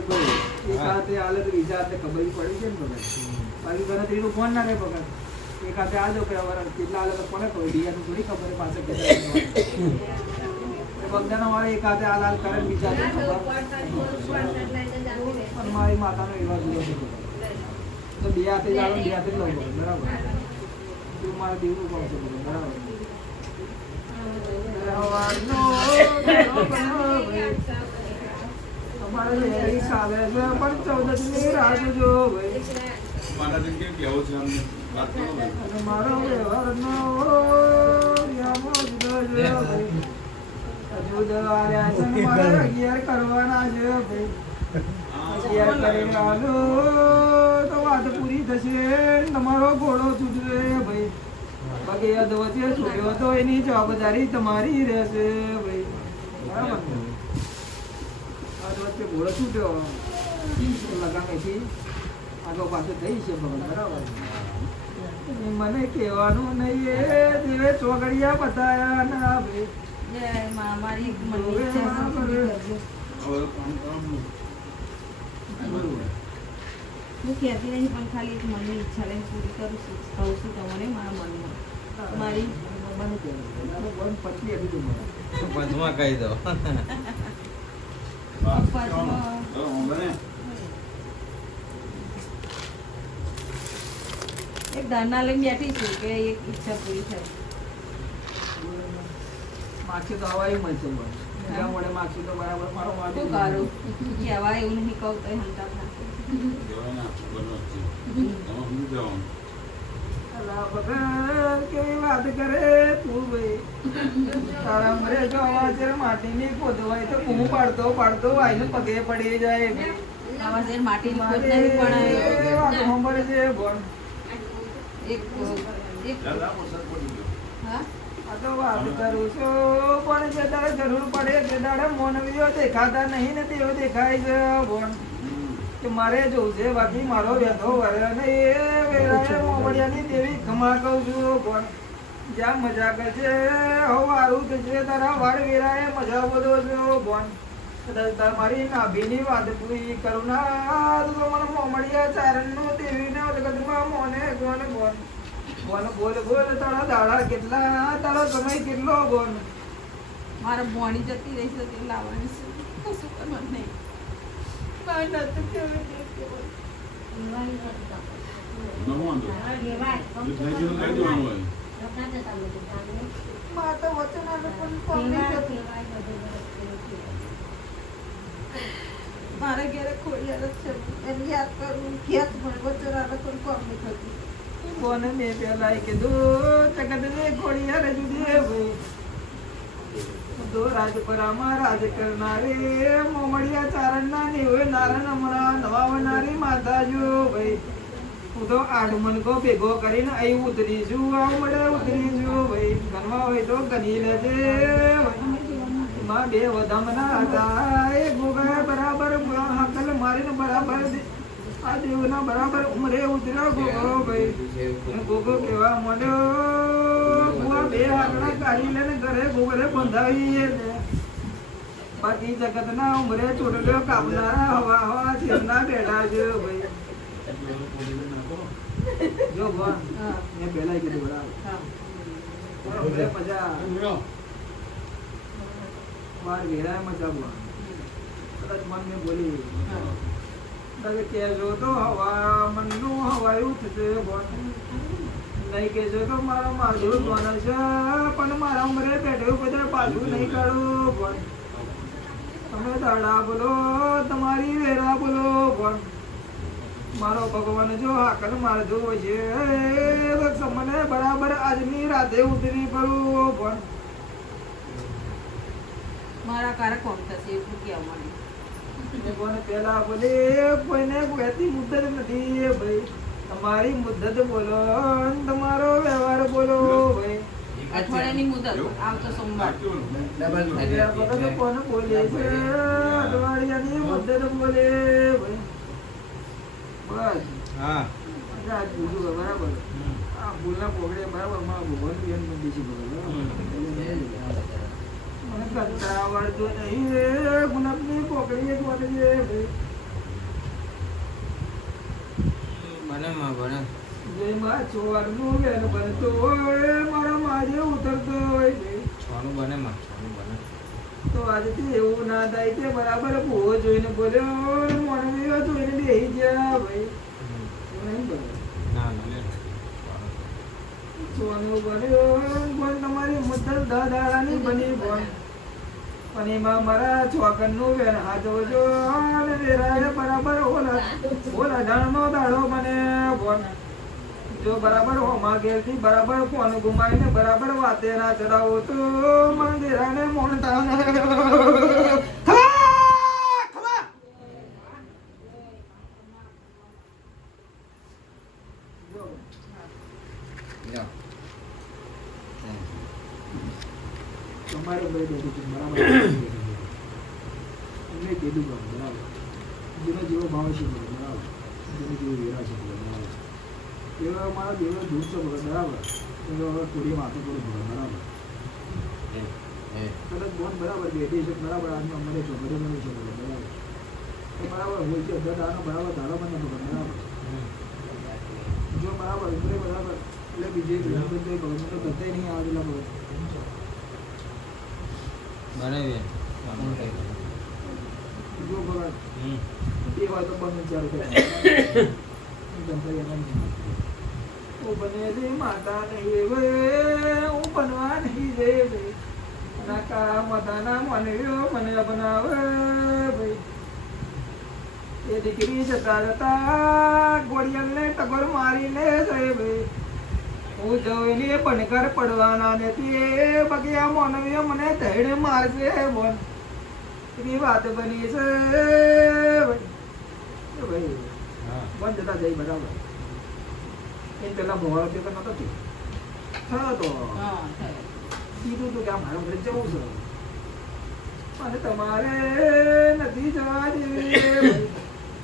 કે ભાઈ એક હાથે હાલે તો બીજા હાથે ખબર પડી છે ને પગાર બાકી ગણતરીનું ફોન ના રહે પગાર એક હાથે હાલો કે કેટલા હાલે તો કોને ખબર બીજા તો થોડી ખબર પાસે બગદાના વાળા એક હાથે હાલ કરે બીજા પણ મારી માતાનો એવા જુદો છે તો બે હાથે જ આવે બે હાથે જ લઉં બરાબર તું મારા દેવનું કહું છું બરાબર અમારે લેરી ચાલે છે પણ 14 ની રાહ જોજો ભાઈ મારા જેમ કેવું કેવું છે અમને વાત કરો અને મારો વ્યવહારનો યામો જુદો છે ભાઈ જુદો આલ્યા છે ને મારે 11 કરવાના છે ભાઈ 11 કરીને આલો તો વાત પૂરી થશે તમારો ઘોડો છૂટશે ભાઈ બાકી યાદ વચ્ચે છોડ્યો તો એની જવાબદારી તમારી રહેશે ભાઈ બરાબર યાદ વચ્ચે ઘોડો છૂટ્યો લગામેથી આગળ પાછું થઈ છે બરાબર મને કહેવાનું નહીં એ દેવે ચોગડિયા બતાયા ના ભાઈ મારી મનની ઈચ્છા છે પૂરી કરજો. હવે કામ કરો હું કહેતી નહીં પણ ખાલી એક મનની ઈચ્છા લઈને પૂરી કરું છું કહું છું તમને મારા મનમાં મારી પત્ની હતી મને પંચમાં કહી દો એક ધારણા લઈને બેઠી છું કે એક ઈચ્છા પૂરી થાય. માછી તો હવાઈ મળશે મને ત્યાં વડે માછી તો બરાબર મારો શું વાડી કરું કહેવાય એવું નહીં કહું તો હંતા અલા વગર કેવી વાત કરે તું ભાઈ તારા મરે જો અવાજ માટીની ખોદવાય તો હું પાડતો પાડતો આઈને પગે પડી જાય આવા શેર માટીની ખોદ નહીં પણ સાંભળે છે બોલ એક હા આ તો વાત કરું છું પણ જે તારે જરૂર પડે તે દાડે મોનવીઓ દેખાતા નહીં ને તેઓ દેખાય છે બોલ કે મારે જોવું છે બાકી મારો વેધો વરે અને એ વેરાએ મોવડિયાની દેવી ખમા કહું છું બોલ જ્યાં મજા કરશે હવે વારું થશે તારા વાળ વેરાએ મજા બધો છો બોલ મારી નાભીની વાત પૂરી કરું ના તો મને મોમડિયા ચારણનું દેવીને જગતમાં મોને કોણ બોલ બોલ બોલ બોલ તારા દાડા કેટલા તારો સમય કેટલો બોલ મારા બોણી જતી રહી છે તે લાવવાની છે કશું કરવાનું નહીં મારે નતું કેવું તે કેવું. મારે તો વચન આલે પણ કોમ નહીં થતું. મારે ઘેરે ખોડિયાર જ છે એને યાદ કરું યાદ પણ વચન આલે પણ કોમ નહીં થતું. કોને મેં પેલા કીધું જગતને ખોડિયાર જુદે ભાઈ દો રાજપરામાં રાજ કરનારે મોમડિયા ચારણના નેવે નારણ હમણાં નવાવનારી માતા જો ભાઈ હું તો આડમનકો ભેગો કરીને અહીં ઉતરી છું આવ મળે ઉતરી છું ભાઈ ગણવા હોય તો ગણી લેજે એમાં બે વધામણા હતા એ ગોગાએ બરાબર હાકલ મારીને બરાબર આ દેવના બરાબર ઉમરે ઉતર્યો ગોગો ભાઈ ગોગો કેવા માંડ્યો બુઆ બે હાકડા કાઢી લઈને ઘરે ગોગરે બંધાવીએ બાકી જગતના ઉમરે ચોટલ્યો કાપનારા હવા હવા છેડના બેઠા છે ભાઈ જો બોલ મેં પહેલા કીધું બરાબર મજા માર ઘેરા મજા બોલ કદાચ મન મેં બોલી કહેજો તો હવા મનનું હવાયું થશે બોલ નહીં કહેજો તો મારા માધુર બને છે પણ મારા ઉમરે બેઠો બધા પાછું નહીં કાઢું બોલ તમે દાડા બોલો તમારી વેરા બોલો બોલ મારો ભગવાન જો હાકલ મારજો છે મને બરાબર આજની રાતે ઉતરી કરું બોલ મારા કારે કોમ થશે એટલું કહેવા માંડ્યું. કોને પેલા બોલે કોઈને કહેતી મુદ્દત નથી ભાઈ તમારી મુદ્દત બોલો અને તમારો વ્યવહાર બોલો ભાઈ અઠવાડિયાની મુદત આવતો સોમવાર. વખત કોને બોલે છે અઠવાડિયાની મુદ્દત બોલે ભાઈ બસ હા આ જુદું બરાબર આ ભૂલના પોગડે બરાબર મારા ભગવાન બેન મંદી છે બરાબર મને કંટાળો આવડતો નહીં ગુલાબની પોકડી એક વાતે છે ભાઈ બને માં બને. જય માં ચોરનું બેન બનતો હોય મારા માજે ઉતરતો હોય છે. છોનું બને માં છોનું બને. તો આજથી એવું ના થાય કે બરાબર ભૂવો જોઈને બોલ્યો મોણવીઓ જોઈને બેસી ગયા ભાઈ. એવું નહીં બને. ના ના લે. સોનું બન્યો પણ તમારી મુદ્દત દાદાની બની પણ પણ એમાં મારા છોકરનું બેન હાજવજો અને વેરાએ બરાબર ઓલા જાણનો દાડો બને પણ જો બરાબર હોમાં ઘેરથી બરાબર ફોન ઘુમાઈને બરાબર વાતે ના ચડાવો તો મંદિરાને મોણતા જા. તમારે ભાઈ બેઠું છે બરાબર એમને કીધું પણ બરાબર જેનો જેવો ભાવ છે બરાબર જેનો જેવો વેરા છે બરાબર એવા મારા દેવનો દૂર છે બરાબર એનો હવે થોડી વાતો કરું બરાબર કદાચ બોન બરાબર બેઠી છે બરાબર આજનો અમારે છોકરીઓ મને છે બરાબર તો બરાબર હોય છે દાદાનો બરાબર ધારો મને બરાબર જો બરાબર એટલે બરાબર એટલે બીજે ભગવાન તો થતા નહીં આવેલા બરાબર બને બેન. આપણું કઈ કરે. જો ભગવાન એ વાત તો બંધ ચાલુ કરે ઓ બને રે માતા નહીં વે હું બનવા નહીં રે ભાઈ નાકા મતાના મનવ્યો મને બનાવે ભાઈ એ દીકરી જતા જતા ગોળિયલને ટકોર મારીને જાય ભાઈ હું જોઈને પણકર પડવાના નથી એ બગિયા મોનવીઓ મને ધૈર્ય મારશે બોલ એની વાત બની છે ભાઈ હા. બંધ જતા જઈ બરાબર એ પેલા મોહરો પેપર નતો થયો થયો તો હા થાય. કીધું તું કે આ મારા ઘરે જવું છે અને તમારે નથી જવા દેવી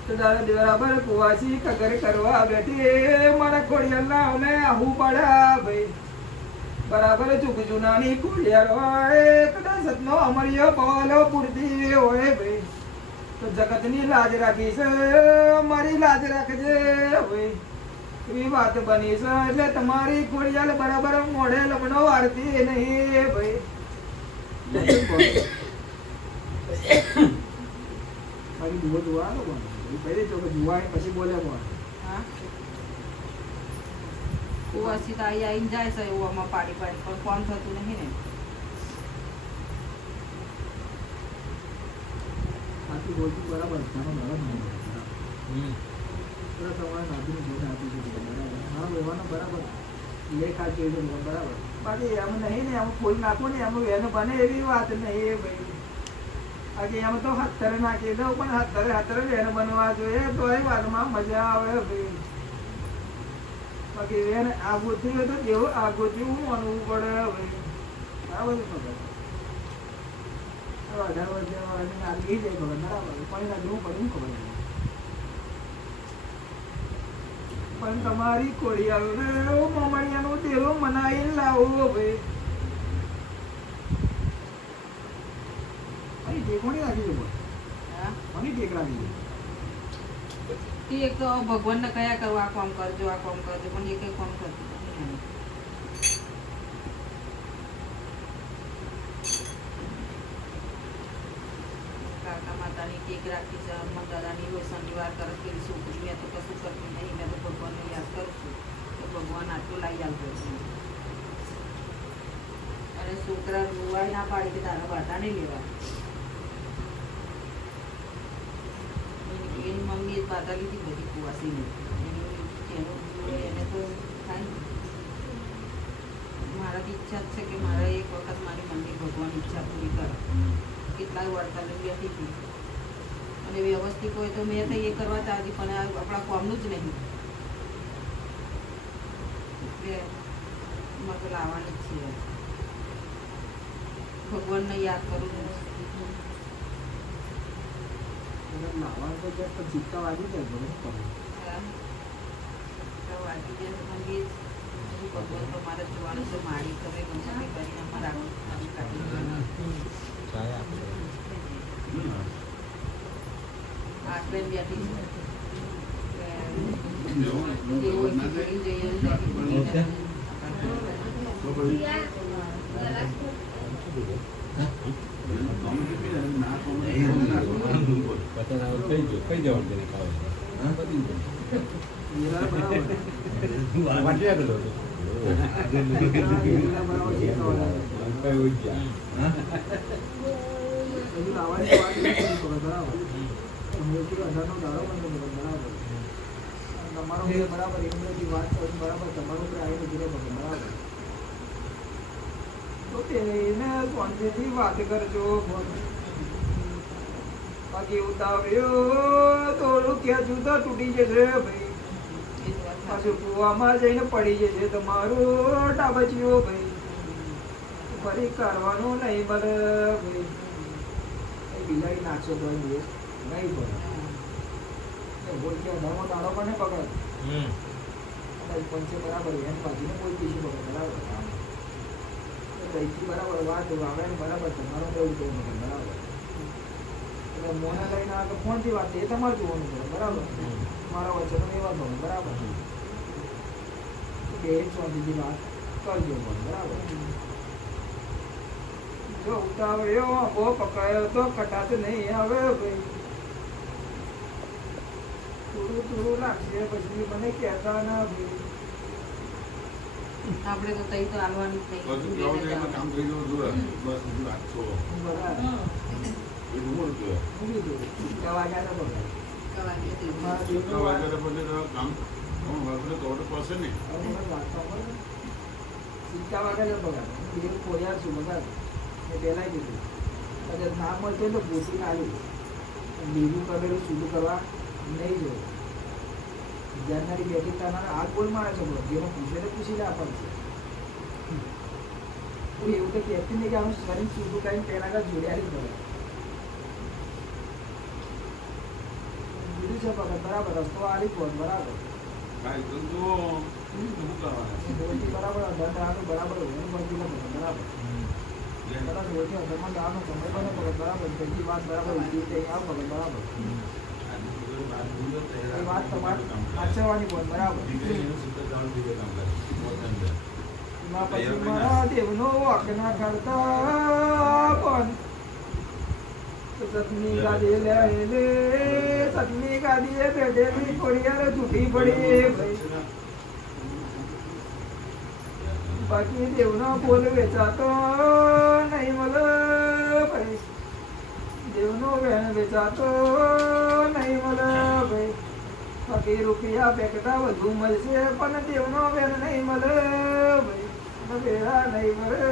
તો દાદા બરાબર કુવાસી કગર કરવા બેઠી મારા ખોડિયારના અમે આહુ પડ્યા ભાઈ બરાબર ચૂક જુનાની ખોડિયાર હોય કદાચ સતનો અમરિયો પવાલો પૂરતી હોય ભાઈ તો જગતની લાજ રાખી છે મારી લાજ રાખજે ભાઈ એવી વાત બની છે એટલે તમારી ખોડિયાલ બરાબર મોઢે લમણો વાળતી નહીં ભાઈ બાકી દુવો જોવાનો પણ પહેલી ચોકે જોવાય પછી બોલે પણ હા કુવાસી તો આવીને જાય છે એવું આમાં પાડી પાડી પણ કોમ થતું નહીં ને. આથી બોલતું બરાબર તારો બરાબર નહીં હમ. તમારે નાતીને જોઈને આપી દીધું બરાબર હા વ્યવહારનો બરાબર લેખ આપી દીધું બરાબર બાકી એમ નહીં ને એમ ફૂલ નાખો ને એમ એનું બને એવી વાત નહીં ભાઈ બાકી એમ તો હત્તરે નાખી દઉં પણ હત્તરે વેન બનવા જોઈએ તો એ વાતમાં મજા આવે ભાઈ બાકી વેન આગોથી હોય તો જેવું આગોથી હું માનવું પડે ભાઈ બરાબર ને ખબર 18 વર્ષે આગી જાય ખબર બરાબર પણ એના જેવું પડ્યું ખબર નહીં પણ તમારી કોળિયાળો મમણિયાનો તેરો મનાઈને લાવો ભાઈ અહીં ટેકોણી રાખી દો હા મને ટેક રાખી દો તે એક તો ભગવાનને કયા કરો આ કામ કરજો પણ એ કઈ કામ કરતું નહીં. કાકા માતાની ટેક રાખી છે હનુમાન દાદાની હોય શનિવાર તરફ પેલી છોકરી મેં તો કશું કરતી નહીં મેં તો ભગવાનને યાદ કરું છું કે ભગવાન આટલું લાવી આવતો છે અને છોકરા રૂવાય ના પાડી કે તારા બાટા નહીં લેવા એની મમ્મીએ બાધા લીધી બધી કુવાસીની એનું એને તો થાય ને. મારાથી ઈચ્છા જ છે કે મારે એક વખત મારી મમ્મી ભગવાન ઈચ્છા પૂરી કરે કેટલાય વળતર બેઠી હતી અને વ્યવસ્થિત હોય તો મેં તો એ કરવા ચાહતી પણ આ આપણા કોમનું જ નહીં એટલે એમાં તો લાવવાની જ છે ભગવાનને યાદ કરું છું. લાવવાનું તો ક્યાંક પણ સિક્કા વાગી જાય બરોબર પડે ભગવાન તો મારે જોવાનું છે મારી તમે ગમે કરીને અમારા ચાય આપે. આટલે બેઠી છે જે હોય તે ભૂલી જઈએ ને. હીરા બરાબર. હજુ લાવવાની વાત નથી કરી બરાબર. મૂર્તિ 18 નો દાડો પણ નથી બરાબર. તમારો જે બરાબર એમની વાત કરો બરાબર, તમારું પણ આવી બધું બરાબર. તો તેને શાંતિથી વાત કરજો. બાકી ઉતાવ્યો થોડું ખેંચું તો તૂટી જશે ભાઈ. એ જ વાત સાચી. પાછું કૂવામાં જઈને પડી જશે તમારું ટાબચીઓ ભાઈ. ફરી કરવાનું નહીં બને ભાઈ. એ બિલાડી નાખશો તો એ દિવસ નહીં પડે. બોલકે ધર્મ દાડો પણ નહીં પકડ. અને પંચે બરાબર એમ પાછીને કોઈ પીછું પકડ બરાબર. દહીંથી બરાબર વાત આવે ને બરાબર તમારો કેવું કેવું પકડ બરાબર. એટલે મોને લઈને આ તો ફોનથી વાત એ તમારે જોવાનું પડે બરાબર. મારા વચ્ચેનો એવા ભણે બરાબર. બે જ શાંતિથી વાત કરજો પણ બરાબર. જો ઉતાવળ્યો બહુ પકડાયો તો કટાશ નહીં આવે ભાઈ. થોડું થોડું લાગશે પછી મને કહેતા ના ભાઈ. આપણે તો તઈ તો હાલવાનું જ બધું નહીં. જાઓ તો એમાં કામ થઈ જવું જોઈએ. બસ બીજું રાખશો. બરાબર એ ઘણું જોઈએ. મૂકી દો. સિક્કા વાગ્યા તો બગાડ. કવાય છે. મારા તો દેવનો વાત વાગ્યા પછી તો કામ વાપરે તો પડશે ને. હવે મને વાત તો ખબર છે. સિક્કા વાગ્યા તો બગાડ. હું દેવ ખોયાર છું બગાડ. મેં પહેલાં કીધું કદાચ ના મળશે તો ભૂસી નાખી. લીલું કરેલું સૂલું કરવા નહીં જોઈએ. જાનનારી બેઠી તારા હાથ બોલ મારે છે બોલ. જેને પૂછે તો પૂછી લે આપણને. હું એવું તો કહેતી નહીં કે આનું શરીર સૂલું કરીને તેના આગળ જોડ્યા પડે. બીજું છે પગત બરાબર. રસ્તો આલી પહોંચ બરાબર. કાંઈ તો જો શું કરવાના? રોટી બરાબર અઢાર દાવાનું બરાબર હોય ને બંધી ના પગત બરાબર. કદાચ રોટી અઢારમાં દાવાનો સમય બને પગત બરાબર. તેથી વાત બરાબર ઊંધી રીતે અહીં આવ પગત બરાબર. એ વાત તમારે સાચવવાની પણ બરાબર. એમાં પછી મારા દેવનો વાંક ના કરતા પણ સતની ગાદી લે સતની ગાદીએ બેઠેલી ખોડિયાર તૂટી પડી ભાઈ. બાકી દેવનો બોલ વેચાતો નહીં મળે ભાઈ. દેવનો વેણ વેચાતો નહીં મળે ભાઈ. બાકી રૂપિયા બેકતા વધુ મળશે પણ દેવનો વેણ નહીં મળે ભાઈ. વેરા નહીં મળે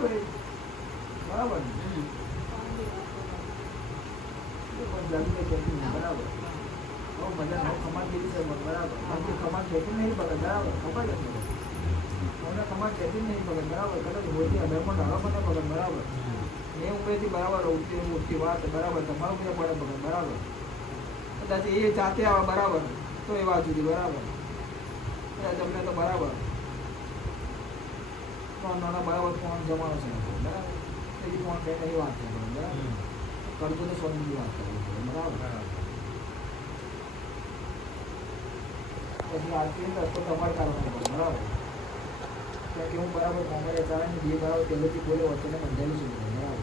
ભાઈ. બરાબર ને? પણ જલ્દી કહેતી નહીં બરાબર. બહુ મજા નવ ખમાન કીધી છે પણ બરાબર. બાકી ખમાન કહેતી નહીં પકડ બરાબર. ખબર જ નહીં. મને ખમાન કહેતી નહીં પકડ બરાબર. કદાચ હોયથી અઢારમાં ડાળો મને પકડ બરાબર. મેં ઉમેરથી બરાબર ઉઠતી વાત બરાબર. તમારું મેં પડે પકડ બરાબર. કદાચ એ જાતે આવે બરાબર તો એ વાત સુધી બરાબર. તમને તો બરાબર નાના બરાબર ફોન જમાનો છે બરાબર. એવી ફોન બે નહીં વાત છે બરાબર. કરજો તો સોની વાત કરવી પડે બરાબર. પછી આરતી રસ્તો તમારે કાઢવાનો પડે બરાબર. કારણ કે હું બરાબર કોમેડે ચાલે ને જે બરાબર પહેલેથી બોલે વચ્ચેને બંધાયેલું છું બરાબર.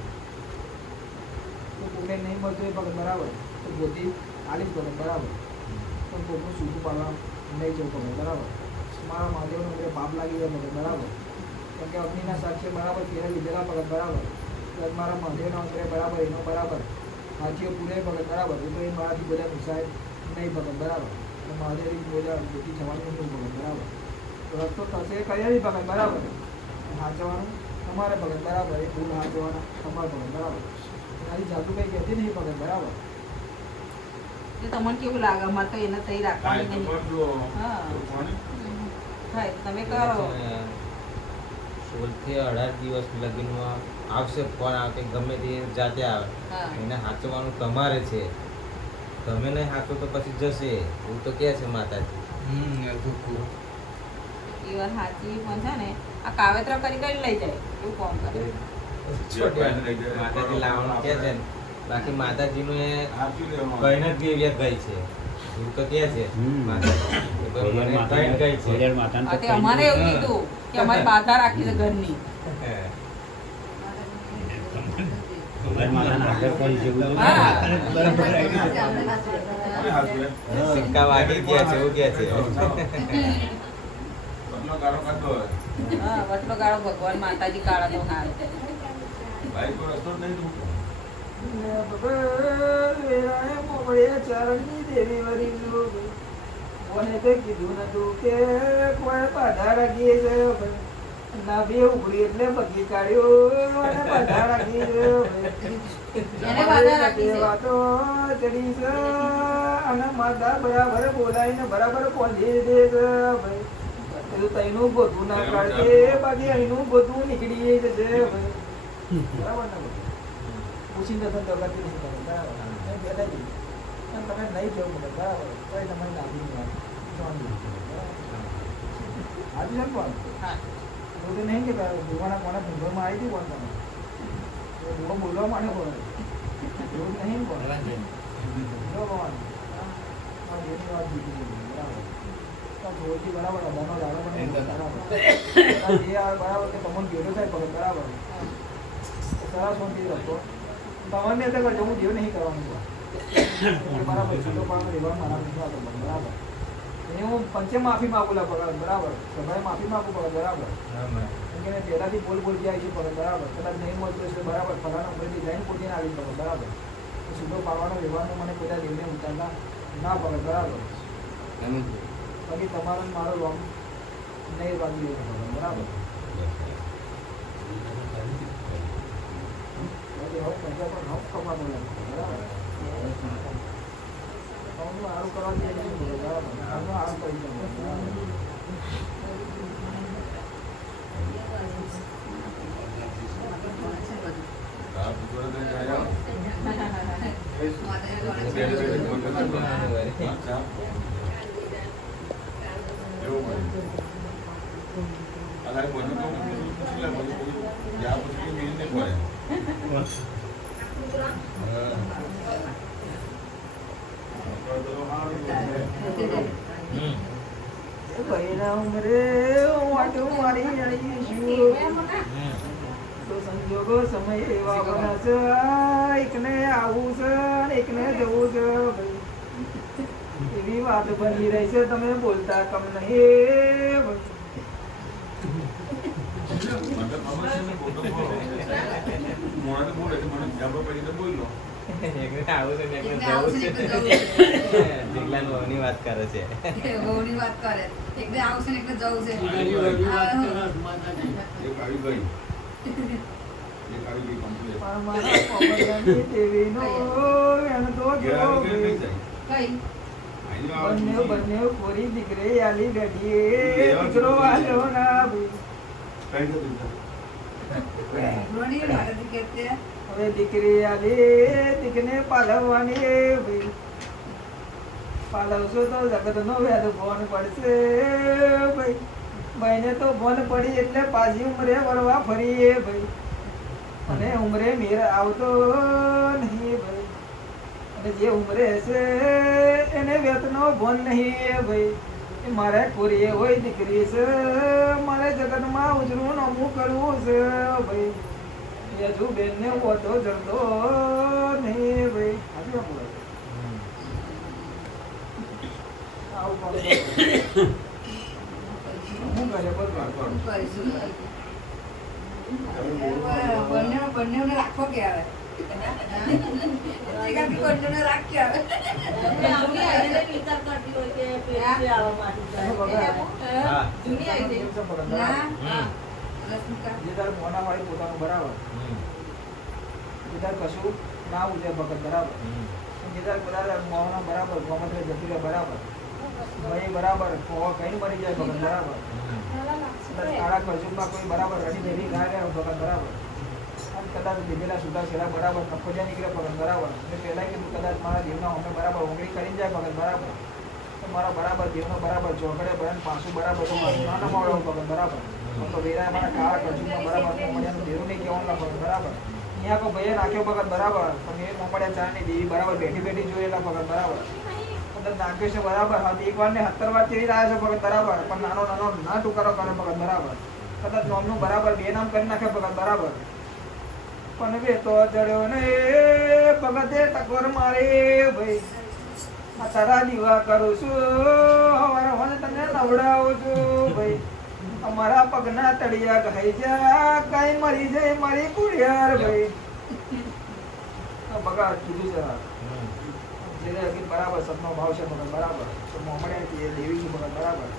તો કોને નહીં મળતું એ પગત બરાબર તો ગોતી આલી જ પડે બરાબર. પણ કોઈનું સૂકું પાડવા નહીં જવું પડે બરાબર. મારા મહાદેવનો એટલે પાપ લાગી જાય પગત બરાબર. કેમ કે અગ્નિના સાક્ષી બરાબર ફેરા લીધેલા પગત બરાબર. તો મારા મહાદેવનો અંતરે બરાબર એનો બરાબર હાથીઓ પૂરે પગત બરાબર. એ તો એ મારાથી બધા મિસાય નહીં પગત બરાબર. તો મહાદેવની બોલા ગોતી થવાની નહીં પગત બરાબર. રસ્તો થશે કયા નહીં પગત બરાબર. હાચવાનું તમારે પગત બરાબર. એ ભૂલ હાચવાના તમારે પગત બરાબર. મારી જાદુ કંઈ કહેતી નહીં પગત બરાબર. તો તમને કેવું લાગે? અમારે તો એને તઈ રાખવાની કાંઈ તો નહીં. કરજો. હા. તો કોને? થાય તમે કરો. 16 થી 18 દિવસ લગીનમાં આવશે ફોન આવે કે ગમે તે જાતે આવે. હા. એને સાચવવાનું તમારે છે. તમે નહીં સાચો તો પછી જશે એવું તો કહે છે માતાજી. એ વાત સાચી પણ છે ને આ કાવેતરા કરી લઈ જાય એવું કોમ કરે. માતાજી લાવવાનું કહે છે ને. બાકી માતાજીનું એ સાચું લેવાનું. કહીને જ ગઈ છે. એવું તો કહે છે હમ. માતા. કે ભાઈ મને ત્રણ ગઈ છે. ઘડિયાળ માતાને હા, તે પકડી અમારે એવું દીધી. કીધું કે અમારી બાધા રાખી છે ઘરની ઘડિયાળ માતાને આગળ કરી છે એવું તો હા. બરાબર આવી ગયું. કોને હાચવે? સિક્કા વાગી ગયા છે એવું કહે છે તમને ગાળો કાઢતો હોય. હા વટલો ગાળો ભગવાન માતાજી કાળા તો હાલ ભાઈ કોઈ રસ્તો જ નહીં તો વેરાએ મોમળિયા ચારણની દેવી વરી જો કોને તે કીધું નતું કે કોઈ બાધા રાખી છે ના બે ઉઘડી એટલે બગી કાઢ્યો અને બાધા રાખી છે એને બાધા રાખી છે. વાતો ચડી છે અને માતા બરાબર બોલાવીને બરાબર પહોંચી દે છે ભાઈ તો તઈનું ગોતું ના કાઢે બાકી અહીંનું ગોતું નીકળી જશે ભાઈ બરાબર ને ભાઈ? પૂછીને તો કરતી નહીં કરે બરાબર નહીં બેઠા જ અને તમે નહીં જવું પડે બરાબર કઈ તમારી લાગણી વાત જોવાની આજે છે પણ હા એવું તો નહીં કે ભગવાના કોને ભૂગોળમાં આવી હતી કોણ તમે ભૂગોળ બોલવા માટે બોલે એવું નહીં ને પણ જો ભગવાન એની વાત જીતી ગઈ બરાબર તો જોરથી બરાબર અદાનો લાડો પણ બરાબર જે આ બરાબર કે તમને ભેડો થાય પગત બરાબર સરસ શાંતિ રાખો તમને તો કરજો હું દેવ નહીં કરવાનું બરાબર છૂટો પાડો રહેવા મારા નથી બરાબર એને હું પંચે માફી માગું લા પગાર બરાબર સભાએ માફી માગું પગાર બરાબર કેમ કે મેં પહેલાથી બોલ જાય છે પગાર બરાબર કદાચ નહીં મળતો છે બરાબર ફલાણા ઉપરથી જઈને પોતીને આવી પગાર બરાબર છૂટો પાડવાનો વ્યવહારનો મને કોઈ દેવને ઉતારતા ના પગાર બરાબર બાકી તમારો ને મારો લોમ નહીં બાકી બરાબર ગાળ પૂછવા દે જાય આવો. અચ્છા. એવું હોય. અલા મને તો પૂછી લે મને કોઈ યા પૂછી મિલ નહીં પડે. ભાઈના ઉમરે વાટો મારી અડી છું તો સંજોગો સમય એવા બના છે એકને આવું છે અને એકને જવું છે ભાઈ એવી વાત બની રહી છે તમે બોલતા કમ નહીં ભાઈ મને ખબર છે ને બોલતો બોલો. મોણા તો બોલે છે મને જાબો પડી તો બોલ લો. એકને આવું છે ને એકને જવું છે દીકલાનો વહુની વાત કરે છે વહુની વાત કરે એકને આવશે ને એકને જવું છે એક આવી ગઈ. એક આવી ગઈ complete. પણ મારા કોમળની દેવીનો એનો તો ઘેર જો આવી ગઈ નહીં ભાઈ. જાય. બંને બંને કોરી દીકરી આલી બેઠી દીકરો આલ્યો ના ભાઈ કઈ જતું ઘણી મારાથી કહેતે હવે દીકરી આલી દીકને પાલવવાની ભાઈ પાલવશો તો જગતનો વ્યાધ ભોન પડશે ભાઈ ભાઈને તો ભોન પડી એટલે પાછી ઉમરે વળવા ફરીએ ભાઈ અને ઉમરે મેર આવતો નહીં ભાઈ અને જે ઉમરે છે એને વેતનો ભોન નહીં ભાઈ એ મારે કોરીએ હોય દીકરી છે મારે જગતમાં ઉજળું નમું કરવું છે ભાઈ યજુ બેનને ઓછો જડતો નહીં ભાઈ આજે બોલો આવું કામ હું કરે બધું શું કરીશું બંને રાખો કે આવે બંને રાખી આવે હા ના રશ્મિકા જે તારે મોના વાળી પોતાનું બરાબર જે તારે કશું ના ઉજે ભગત બરાબર જે તારે બધા મોના બરાબર ગોમત જતી રહે બરાબર ભાઈ બરાબર કઈ મરી જાય ભગત બરાબર તારા ખર્ચુમાં કોઈ બરાબર રડી ભેરી ના ગયા ભગત બરાબર અને કદાચ લીધેલા સુધા છેલ્લા બરાબર તપોજા નીકળે ભગત બરાબર મેં પહેલાં કીધું કદાચ મારા દેવના અમે બરાબર ઓગળી કરી જાય ભગત બરાબર તો મારા બરાબર દેવનો બરાબર ચોકડે બને પાછું બરાબર તો મારું ના નમાવડો ભગત બરાબર તો વેરા મારા કાળા ખર્ચુમાં બરાબર મોમડિયાનું દેરું નહીં કહેવાનું ભગત બરાબર અહીંયા કોઈ ભાઈએ નાખ્યો ભગત બરાબર પણ એ મોમડિયા ચારની દેવી બરાબર બેઠી બેઠી જોયેલા ભગત બરાબર અંદર નાખ્યો છે બરાબર. હવે એક વાર ને 17 વાર ચીરી રહ્યા છે ભગત બરાબર, પણ નાનો નાનો ના ટુકારો કરે ભગત બરાબર. કદાચ નોમનું બરાબર 2 નામ કરી નાખે ભગત બરાબર. પણ બે તો જડ્યો ને ભગતે ટકોર મારે ભાઈ. આ તારા દીવા કરું છું હવારે મને તને નવડાવું છું ભાઈ. અમારા પગના તળિયા ગઈ જા કઈ મરી જાય મારી કુડિયાર ભાઈ. બગાડ કીધું છે જેને હજી બરાબર સપનો ભાવ છે ભગત બરાબર. તો મોમડિયા છે દેવી છે ભગત બરાબર.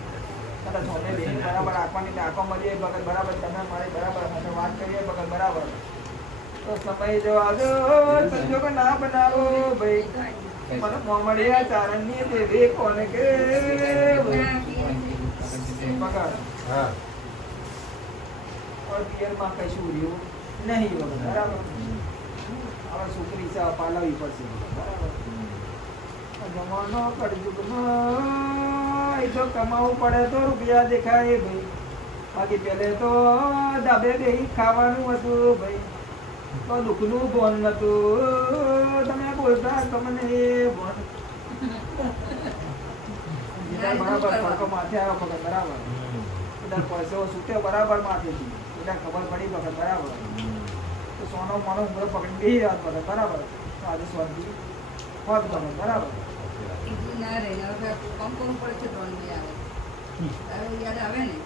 કદાચ અમને બેની બરાબર આંખવાની આંખો મળીએ ભગત બરાબર. તમે મારી બરાબર અમે વાત કરીએ ભગત બરાબર. તો સમય જવા દો સંજોગ ના બનાવો ભાઈ. મને મોમડિયા ચારણની દેવી કોને કે બગાડ. હા और પિયરમાં કશું રહ્યું નહીં ભગત બરાબર. હવે છોકરી છે પાલાવી પડશે બરાબર. જમાનો કળયુગનો એ તો કમાવું પડે તો રૂપિયા દેખાય ભાઈ. બાકી પહેલે તો ધાબે બેહી ખાવાનું હતું ભાઈ. તો દુઃખનું ભોન નતું તમે બોલતા તમને એ ભોન બરાબર ફરકો માથે આવ્યો ભગત બરાબર. બધા પૈસો છૂટ્યો બરાબર માથેથી બધા ખબર પડી ભગત બરાબર. તો સોનો માનો ઉમરો પકડી બેહી રહ્યા ભગત બરાબર. તો આજે સ્વાદી હોત ભગત બરાબર. કીધું ના રે હવે કામ કરવું પડે છે 3 દી આવે હવે યાદ આવે ને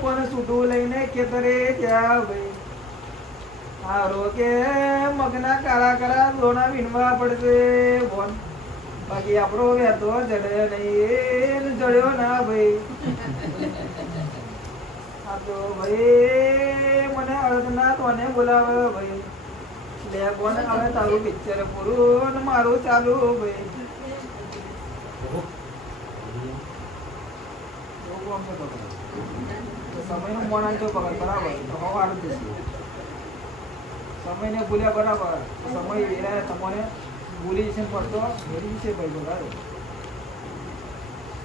પણ છૂટું લઈને ખેતરે ગયા ભાઈ. હારો કે મગના કાળા કાળા લોના વીણવા પડશે બોન. બાકી આપણો વેતો જડે નહીં જડ્યો ના ભાઈ. આ તો ભાઈ મને અડધના તોને બોલાવે ભાઈ. લે બોન હવે તારું પિક્ચર પૂરું ને મારું ચાલુ ભાઈ. સમયનું મોણ જો પકડ બરાબર. તો હવારું જશે સમયને ભૂલ્યા બરાબર. સમય વેરાય તમને ભૂલી છે પડતો ભૂલી છે ભાઈ બરાબર.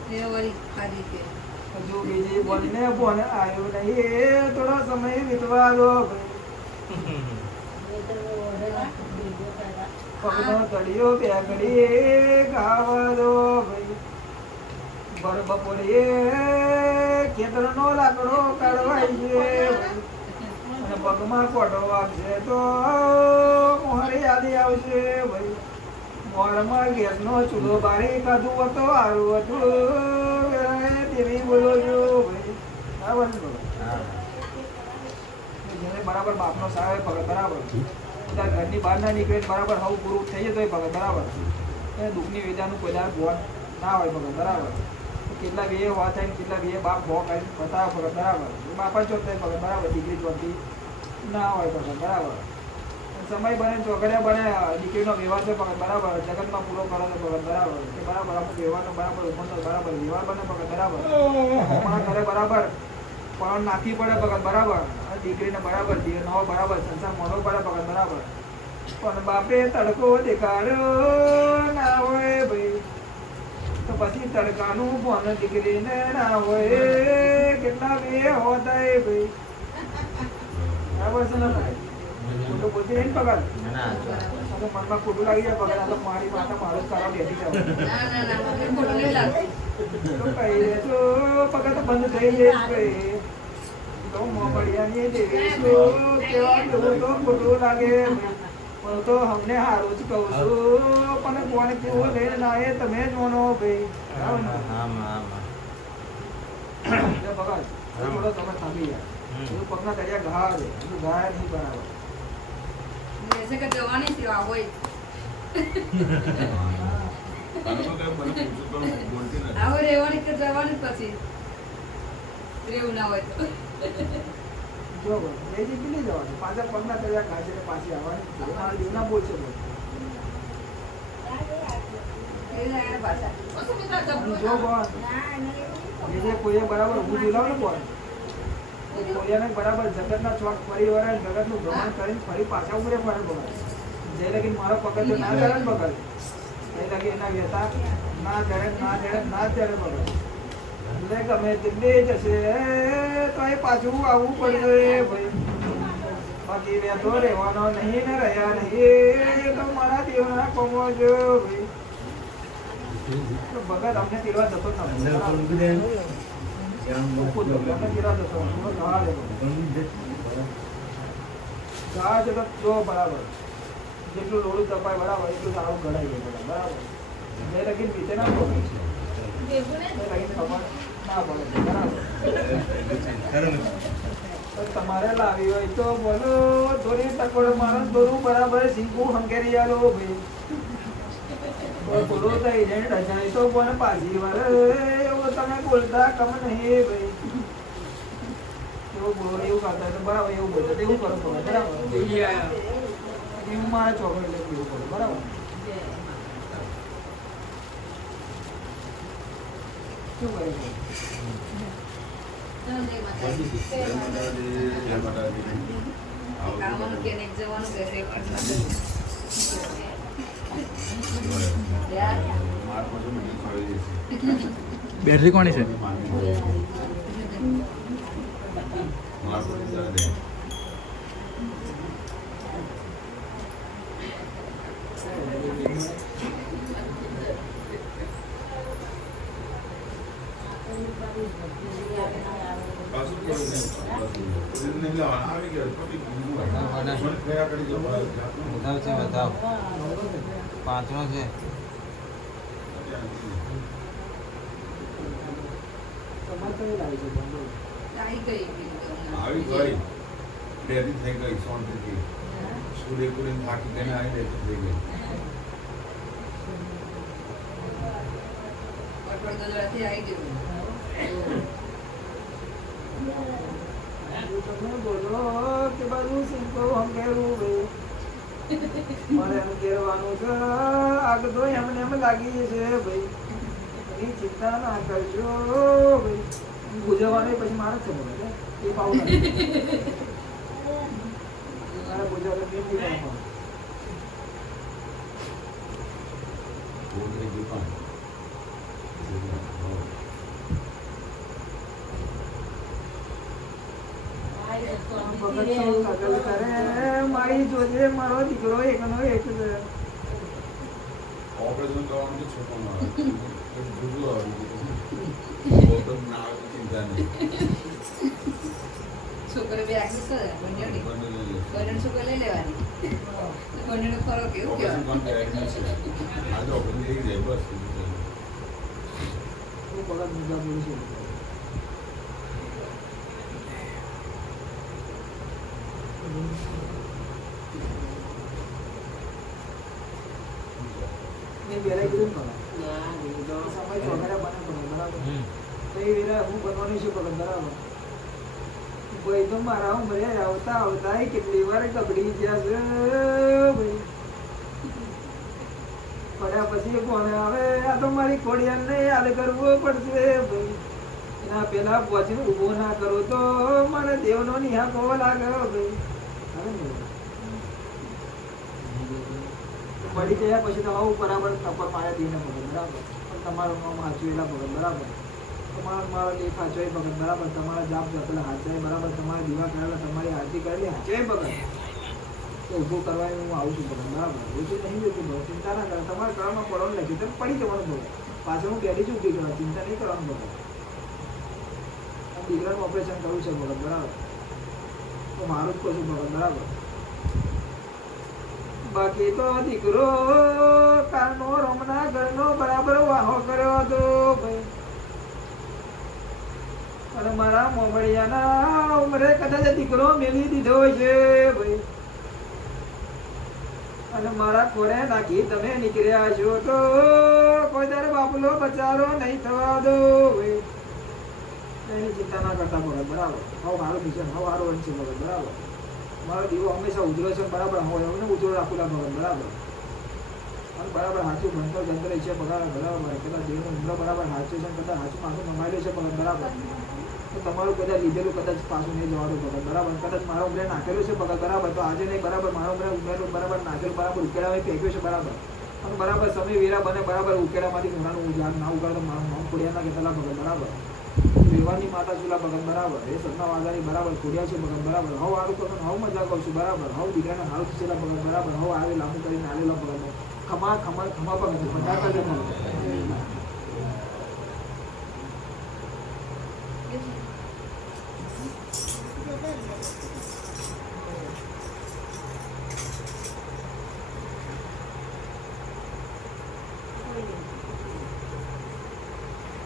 તે વળી ખાધી કે હજુ બીજી બોલને બોન આવ્યો નહીં થોડો સમય વીતવા દો ભાઈ. પગનો તળિયો બે ઘડી ખાવા દો ભાઈ. ભર બપોરે ખેતરનો લાકડો કાઢવાય છે અને પગમાં કોટો વાગશે તો મોહરે યાદી આવશે ભાઈ. મોરમાં ગેસનો ચૂલો બારી કાઢું હતો સારું હતું તેવી બોલો છો ભાઈ બરાબર ને બોલો. જેને બરાબર બાપનો સાહેબ ભગત બરાબર. બધા ઘરની બહાર ના નીકળે બરાબર હવે પૂરું થઈ જતો ભગત બરાબર. એ દુઃખની વેદાનું કોઈ દાડ ભોન ના હોય ભગત બરાબર. કેટલા બે હોવા થાય ને કેટલા બે બાપ ભો કરીને બતાવે ભગત બરાબર. બાપા ચોથ થાય ભગત બરાબર. દીકરી ચોથી ના હોય ભગત બરાબર. સમય બને ચોકડિયા બને દીકરીનો વ્યવહાર છે ભગત બરાબર. જગતમાં પૂરો કરો છો ભગત બરાબર. કે બરાબર અમુક વ્યવહારનો બરાબર ઉમરનો બરાબર વ્યવહાર બને ભગત બરાબર. અમારા ઘરે બરાબર પણ નાખવી પડે ભગત બરાબર. દીકરીને બરાબર નવો બરાબર સંસાર મોડો પડે ભગત બરાબર. પણ બાપે તડકો દેખાડ્યો ના હોય ભાઈ. તો પછી તડકાનું ભોન દીકરીને ના હોય. કેટલા બે હોતા ભાઈ બરાબર છે ને ભાઈ. ખોટું બોલતી નહીં પગાર. મનમાં ખોટું લાગી જાય પગાર. આ તો મારી માતા મારું સારા બેઠી જાવ ના ના ના મને ખોટું નહીં લાગતું તો કહી દેજો પગાર તો બંધ થઈ જઈશ ભાઈ. તો મોમડિયાની દેવી છું કેવા કેવું તો ખોટું લાગે પણ તો અમને સારું જ કહું છું. પણ કોને કેવું લઈને ના એ તમે જ માનો ભાઈ બરાબર ને? પગાર થોડો તમે થામી જાય. બધું પગના તળિયા ઘા છે બધું ઘા નહીં બરાબર. ऐसे का जवानी थी वहाँ वही આવો રેવાની કે જવાની પછી રેવું ના હોય તો જો એ જી પીલી જવાનું પાછા પગના તળિયા ઘા છે પાછી આવવાની. મારા જીવના બોલ છે બોલ. એ લાયા પાછા જો બોલ જે કોઈએ બરાબર ઊભું જીલાવ ને બોલ. કોઈને બરાબર જગતના ચોક ફરી વળે જગતનું ભ્રમણ કરીને ફરી પાછા ઉભરે ફરે બગડ. જે લગી મારો પકડ તો ના ચડે ને બગડ. એ લગી એના વ્યથા ના ચડે ના ચડે ના ચડે બગડ. એટલે ગમે દિલ્હી જશે તો એ પાછું આવવું પડશે ભાઈ. બાકી વેતો રહેવાનો નહીં ને રહ્યા નહીં તો મારા દેવના કોમો જો ભાઈ તો ભગત અમને તેડવા જતો જ નથી. ખુદ અમને તેડવા જતો નથી. ગાળ જતો જો બરાબર જેટલું લોડું તપાય બરાબર એટલું સારું ગળાઈ જાય બરાબર. બે લગીન પીતે ના પડે બે લગીન ખબર ના પડે બરાબર. તો તમારે લાવી હોય તો બોલો થોડી ટકોર મારો દોરું બરાબર શીખવું હંકેરી આલો ભાઈ. બોલો તો એજન્ટ અજાણી તો કોને પાછી વાળે એવું તમે બોલતા કમ નહીં ભાઈ. એવું બોલો એવું કરતા તો બરાબર એવું બોલતો એવું કરો બરાબર. એવું મારા ચોકડ એટલે એવું કરો બરાબર. શું કરે છે? જય માતાજી. જય માતાજી. કામનું કે નહીં જવાનું કહેશે એક વાર. માર પછી મને ખોઈ જશે. બેટરી કોની છે? માર પછી જરા દે. પાછું કોઈ નહીં. નહીં લાવવાના. આવી ગયા. પતી ગયું. મને કયા કરી જવા. વધાવ છે વધાવ 5નો છે. તમારે કઈ લાવી છે બોલો? આવી ગઈ બીજું આવી ગઈ. ડેરી થઈ ગઈ. સોનથી સૂર્ય કુરીને થાકી ગઈને આવી ડેરી થઈ ગઈ. કઠોળ ગજરાથી આવી ગયું. તમે બોલો કે બધું સિંકો હંકેરું ભાઈ. મારે એમ કહેવાનું છે આગ તો એમને એમ લાગી જશે ભાઈ. એની ચિંતા ના કરજો ભાઈ. ગુજરવાનું પછી મારે જ છે બોલે એ પાવું નથી. મારે ગુજરવાનું કેમ નહીં કરવાનું? બોલની દુકાન. ભગત તો કગલ કરે મારી જોજે મારો દીકરો એકનો એક છે. ઓપરેશન કરવાનું તો છોકરાનું આવે. ભૂલું આવે. ઓપરેશન ના આવે તો ચિંતા નહીં. છોકરી બે આખી છે બંને બંને લઈ લે. બંને છોકરી લઈ લેવાની. બંનેનો ફરક કેવું ઓપરેશન કહેવાય. કોણ કરે છે? આ તો ઓપરેશન થઈ જાય બસ. હું ભગત મુદ્દા બોલું છું. મેં પહેલા કીધું ને ભગત. સમય ચોઘડા બને ભગત બરાબર. તો એ વેલા હું બનવાની છું ભગત બરાબર. ભાઈ તો મારા ઉંમરે આવતા આવતા કેટલી વાર ગબડી ગયા છે ભાઈ. પડ્યા પછી કોને આવે આ તો મારી ખોડિયાને યાદ કરવું પડશે ભાઈ. એના પેલા પહોંચીને ઊભો ના કરો તો મને દેવનો નિહાકો લાગે ભાઈ. પડી ગયા પછી તમારું બરાબર ટપર માર્યા દઈને ભગત બરાબર. પણ તમારું નામ હાચવેલા ભગત બરાબર. તમારો મારો લેખ હાચવાય ભગત બરાબર. તમારા જાપ જપેલા હાચવાય બરાબર. તમારા દીવા કરેલા તમારી આરતી કરેલી હાચવાય ભગત. તો ઊભું કરવાનું હું આવું છું ભગત બરાબર. ઓછું નહીં જોતું ભગત. ચિંતા ના કરો. તમારા કળામાં પડવાનું લખ્યું તો પડી જવાનું ભગત. પાછળ હું પહેલી જ ઊભી કરવા. ચિંતા નહીં કરવાનું ભગત. દીકરાનું ઓપરેશન કરવું છે ભગત બરાબર. તો મારું જ કહું છું ભગત બરાબર. બાકી તો દીકરો કાનો રમના ઘરનો બરાબર વાહો કર્યો હતો ભાઈ. અને મારા મોમડિયાના ઉંમરે કદાચ દીકરો મેલી દીધો છે ભાઈ. અને મારા ખોરે નાખી તમે નીકળ્યા છો તો કોઈ તારે બાપલો બચારો નહીં થવા દો ભાઈ. એની ચિંતા ના કરતા ભગત બરાબર. હવે મારું મિશન હવે મારું વંશ છે ભગત બરાબર. મારો દીવો હંમેશા ઉજળો છે બરાબર. હોય એમને ઉજળો રાખુલા ભગત બરાબર. અને બરાબર સાચું ભણતર જંતર છે બરાબર બરાબર. કદાચ દેવનો ઉમરો બરાબર સાચું છે કદાચ સાચું માથું નમાયેલું છે ભગત બરાબર. તો તમારું કદાચ લીધેલું કદાચ પાછું નહીં જવાનું ભગત બરાબર. કદાચ મારા ઉમરે નાખેલું છે ભગત બરાબર. તો આજે નહીં બરાબર મારા ઉમરે ઉમેરેલું બરાબર નાખેલું બરાબર ઉકેડામાં ફેંક્યું છે બરાબર. અને બરાબર સમય વેરા બને બરાબર ઉકેડામાંથી મોડાનું ઝાડ ના ઉગાડે તો મારું નામ ખોડિયા ના કેટલા ભગત બરાબર. દેવાની માતા ચૂલા ભગત બરાબર એ સદના વાદાની બરાબર ખોડિયા છે ભગત બરાબર હવ આરું તો હવ મજા કરશું બરાબર હવ દીકરાને હાલ ખીચેલા ભગત બરાબર હવ આવે લાંબુ કરીને આલેલા ભગત ખમા ખમા ખમા ભગત બધા કરજે